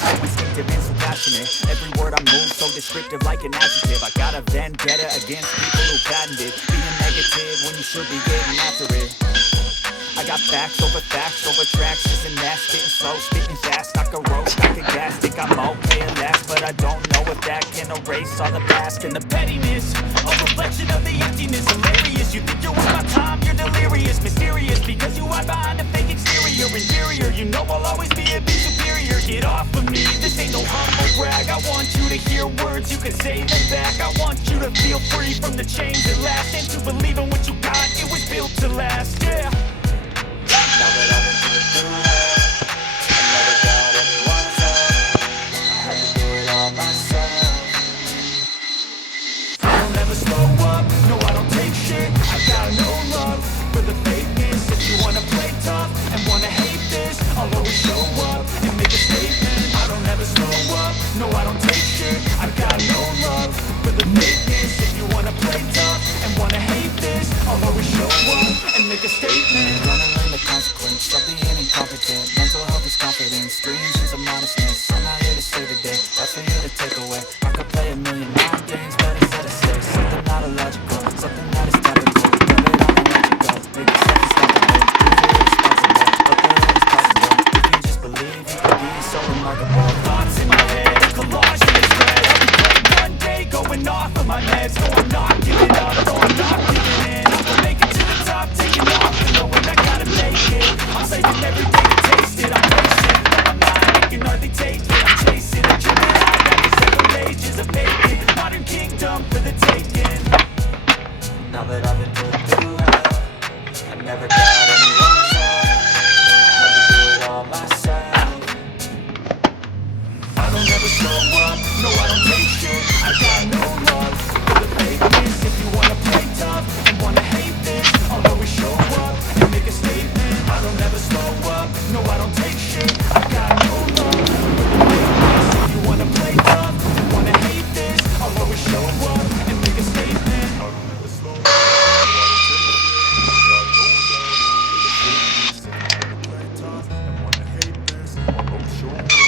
So instinctive and so passionate. Every word I move so descriptive like an adjective. I got a vendetta against people who patented being negative when you should be getting after it. I got facts over tracks, isn't that spitting slow, spitting fast, I could roast, I could gas, think I'm okay at last, but I don't know if that can erase all the past and the pettiness, a reflection of the emptiness, hilarious, you think you're worth my time, you're delirious, mysterious, because you hide behind a fake exterior, inferior, you know I'll always be a bit superior, get off of me, this ain't no humble brag, I want you to hear words, you can say them back, I want you to feel free from the chains that last, and to believe in what you got, it was built to last, yeah. Now that I've been through hell, I never got anyone's help. I had to do it all myself. I don't ever slow up, no I don't take shit. I got no love for the fakeness. If you wanna play tough and wanna hate this, I'll always show up and make a statement. I don't ever slow up, no I don't take shit. I got no love for the fakeness. If you wanna play tough and wanna hate this, I'll always show up and make a statement. Consequence of being incompetent. Mental health is confidence, dreams is a modestness. I'm not here to save the day, that's for you to take away. I could play a million mind games, but instead I say something not illogical, something that is topical. Grab it, I'ma let you go. Make it self-responsible, prove you're responsible. But the love is possible, if you just believe you can be so remarkable. Thoughts in my head, a collage in this thread. I'll be great one day, going off of my meds. No, I'm not giving up, no, I'm not giving in. I will make it to the top, taking off, and knowing I gotta make it. I'm saving every day to taste it. I'm patient, but I'm not. I can hardly take it. I'm chasing a dream that I've had for several ages of vacant. Modern kingdom for the taking. Now that I've been put through hell, I never got anyone's help. I had to do it all myself. I don't ever slow up, no I don't take shit. I got no love for the fakeness. If you wanna play tough and wanna hate this, I'll always show up and make a statement. I don't ever slow up, no I don't take shit. I got no love for the fakeness. If you wanna play tough and wanna hate this, I'll always show up and make a statement. I don't ever slow up, no I don't take shit. I got no love for the fakeness. If you wanna play tough and wanna hate this, I'll always show up.